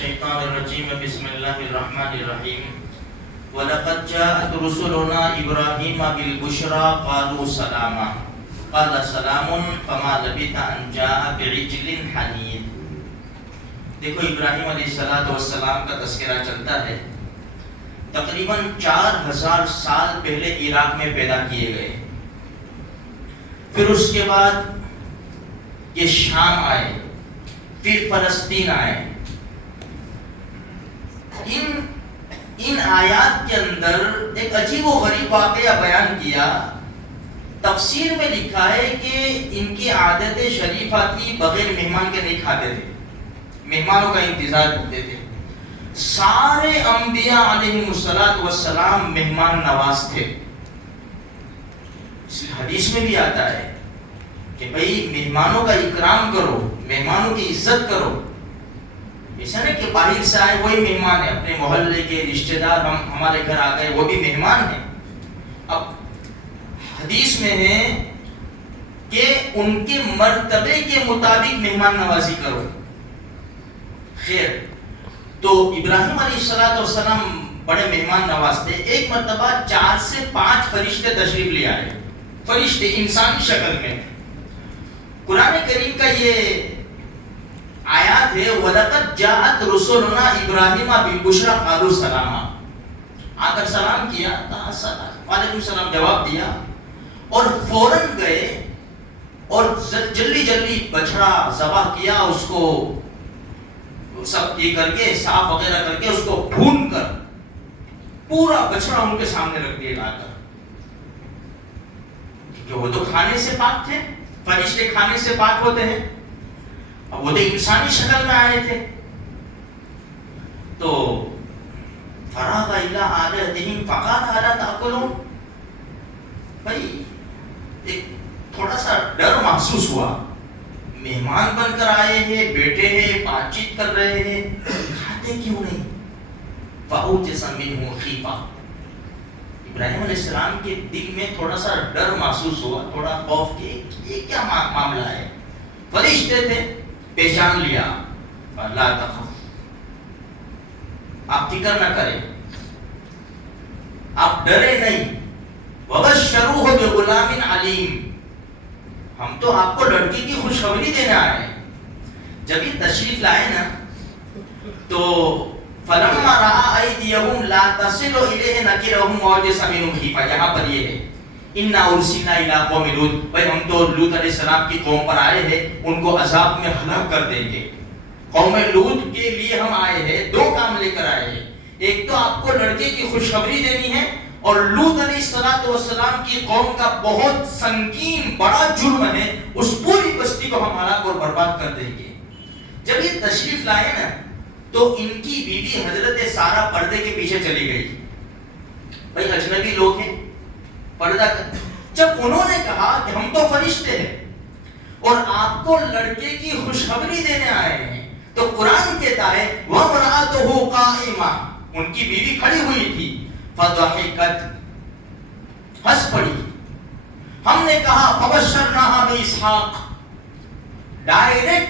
الشیطان الرجیم بسم اللہ الرحمن الرحیم وَلَقَدْ جَاءَتْ رُسُلُنَا إِبْرَاهِيمَ بِالْبُشْرَى قَالُوا سَلَامًا قَالَ سَلَامٌ فَمَا لَبِثَ أَنْ جَاءَ بِعِجْلٍ حَنِيذٍ۔ دیکھو ابراہیم علیہ السلام کا تذکرہ چلتا ہے، تقریباً 4000 سال پہلے عراق میں پیدا کیے گئے، پھر اس کے بعد یہ شام آئے، پھر فلسطین آئے۔ ان آیات کے اندر ایک عجیب و غریب واقعہ بیان کیا۔ تفسیر میں لکھا ہے کہ ان کی عادت شریفہ تھی، بغیر مہمان کے نہیں کھاتے تھے، مہمانوں کا انتظار کرتے تھے۔ سارے انبیاء علیہم السلام مہمان نواز تھے۔ اس حدیث میں بھی آتا ہے کہ بھئی مہمانوں کا اکرام کرو، مہمانوں کی عزت کرو۔ ایسا نہیں کہ باہر سے آئے وہی مہمان ہے، اپنے محلے کے رشتہ دار ہمارے گھر آ گئے وہ بھی مہمان ہیں۔ اب حدیث میں ہے کہ ان کے مرتبے کے مطابق مہمان نوازی کرو۔ خیر، تو ابراہیم علیہ السلام بڑے مہمان نواز تھے۔ ایک مرتبہ 4 سے 5 فرشتے تشریف لے آئے، فرشتے انسانی شکل میں۔ قرآن کریم کا یہ آیات ہے وَلَقَدْ جَاءَتْ رُسُلُنَا إِبْرَاهِيمَ بِالْبُشْرَى قَالُوا سَلَامًا، آ کر سلام کیا، کہا سلام، وعلیکم السلام جواب دیا، اور فوراً گئے اور جلدی جلدی بچڑا ذبح کیا، اس کو سب یہ کر کے صاف وغیرہ کر کے اس کو بھون کر پورا بچڑا ان کے سامنے رکھ دیا لا کر، کیونکہ وہ تو کھانے سے پاک تھے، فرشتے کھانے سے پاک ہوتے ہیں، اب وہ تو انسانی شکل میں آئے تھے۔ تو فراغ الی آلہتہم فقال الا تأکلون، بھائی ایک تھوڑا سا ڈر محسوس ہوا، مہمان بن کر آئے ہیں، بیٹے ہیں، بات چیت کر رہے ہیں، کھاتے کیوں نہیں؟ فأوجس منہ خیفہ، ابراہیم علیہ السلام کے دل میں تھوڑا سا ڈر محسوس ہوا، تھوڑا خوف کہ یہ کیا معاملہ ہے۔ فرشتے تھے، پہچان لیا، لا تخف، آپ فکر نہ کریں، آپ ڈرے نہیں، وبشروہ بغلام علیم، ہم تو آپ کو لڑکی کی خوشخبری دینے آئے ہیں۔ جب یہ تشریف لائے نا تو فلما رأى أيديهم لا تصل إليه نكرهم وأوجس منهم خيفة، یہاں پر یہ ہے اِنَّا أُرْسِلْنَا إِلَىٰ قَوْمِ لُوط، بھائی ہم تو لوط علیہ السلام کی قوم پر آئے ہیں، ان کو عذاب میں ہلاک کر دیں گے۔ قوم لوط کے لیے ہم آئے ہیں، 2 کام لے کر آئے ہیں، ایک تو آپ کو لڑکے کی خوشخبری دینی ہے، اور لوط علیہ السلام کی قوم کا بہت سنگین بڑا جرم ہے، اس پوری بستی کو ہم ہلاک اور برباد کر دیں گے۔ جب یہ تشریف لائے نا تو ان کی بیوی حضرت سارہ پردے کے پیچھے چلی گئی، بھائی اجنبی لوگ ہیں، پردہ کر۔ جب انہوں نے کہا کہ ہم تو فرشتے ہیں اور آپ کو لڑکے کی خوشخبری دینے آئے ہیں، تو قرآن کہتا ہے وَامْرَأَتُهُ قَائِمَةٌ، ان کی بیوی کھڑی ہوئی تھی، فَضَحِكَتْ، ہنس پڑی۔ ہم نے کہا فَبَشَّرْنَاهَا بِإِسْحَاقَ، ڈائریکٹ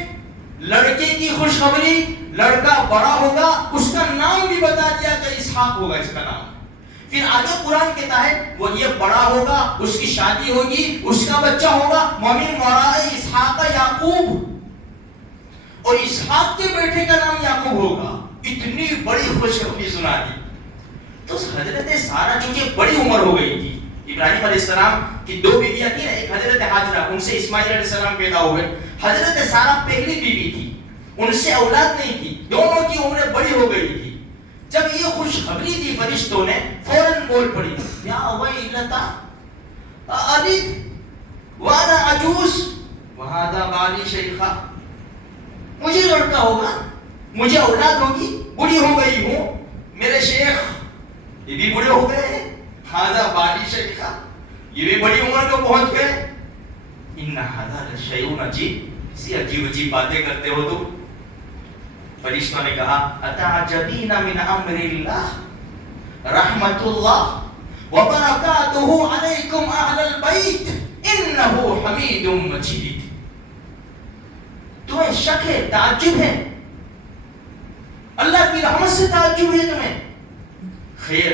لڑکے کی خوشخبری، لڑکا بڑا ہوگا، اس کا نام بھی بتا دیا کہ اسحاق ہوگا اس کا نام۔ پھر آگے قرآن کہتا ہے وہ یہ بڑا ہوگا، اس کی شادی ہوگی، اس کا بچہ ہوگا، وَمِن وَرَاءِ إِسْحَاقَ یعقوب، اور اسحاق کے بیٹے کا نام یعقوب ہوگا۔ اتنی بڑی خوشخبری سنا دی۔ تو حضرت سارہ چونکہ بڑی عمر ہو گئی تھی، ابراہیم علیہ السلام کی 2 بیویاں تھیں، ایک حضرت ہاجرہ، ان سے اسماعیل علیہ السلام پیدا ہوئے، حضرت سارہ پہلی بیوی تھی، ان سے اولاد نہیں تھی، دونوں کی عمریں بڑی ہو گئی تھی۔ جب یہ خوشخبری دی فرشتوں نے، فوراً بول پڑی یا ویلتا أَلِدْ وَأَنَا عَجُوزٌ وَهَذَا بَالِي شَيْخًا، مجھے لڑکا ہوگا، مجھے اولاد ہوگی، بڑی ہو گئی ہوں، میرے شیخ یہ بھی بڑے ہو گئے ہیں، هَذَا بَالِي شَيْخًا، یہ بھی بڑی عمر کو پہنچ گئے۔ إِنَّ هَذَا لَشَيْءٌ عَجِيبٌ، اسی عجیب عجیب باتیں کرتے ہو تم۔ فرشتوں نے کہا اتعجبین من امر اللہ رحمت اللہ وبرکاتہ علیکم اہل البیت انہ حمید مجید، تمہیں شک ہے، تعجب ہے، اللہ کی رحمت سے تعجب ہے تمہیں؟ خیر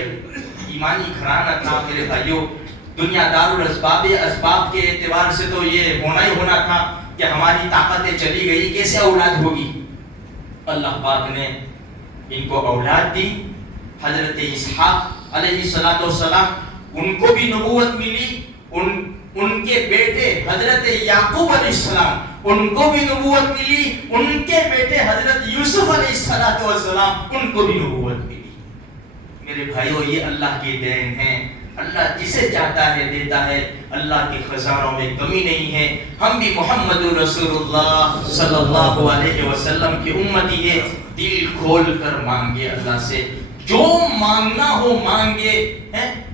ایمانی گھرانہ تھا میرے بھائیوں، دنیا دار الاسباب، اسباب کے اعتبار سے تو یہ ہونا ہی ہونا تھا کہ ہماری طاقتیں چلی گئی، کیسے اولاد ہوگی؟ اللہ پاک نے ان کو اولاد دی، حضرت اسحاق علیہ السلام، ان کو بھی نبوت ملی، ان کے بیٹے حضرت یعقوب علیہ السلام، ان کو بھی نبوت ملی، ان کے بیٹے حضرت یوسف علیہ السلام، ان کو بھی نبوت ملی۔ میرے بھائیو یہ اللہ کی دین ہے، اللہ جسے چاہتا ہے دیتا ہے، اللہ کے خزانوں میں کمی نہیں ہے۔ ہم بھی محمد رسول اللہ صلی اللہ علیہ وسلم کی امتی ہے، دل کھول کر مانگے اللہ سے، جو مانگنا ہو مانگے،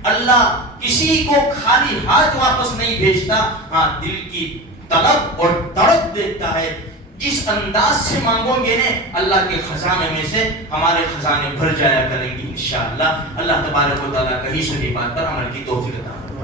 اللہ کسی کو خالی ہاتھ واپس نہیں بھیجتا، ہاں دل کی طلب اور تڑپ دیکھتا ہے۔ جس انداز سے مانگو گے نا، اللہ کے خزانے میں سے ہمارے خزانے بھر جایا کریں گے انشاءاللہ۔ اللہ تبارک و تعالیٰ کہیں سنی بات پر عمل کی توفیق عطا فرمائے۔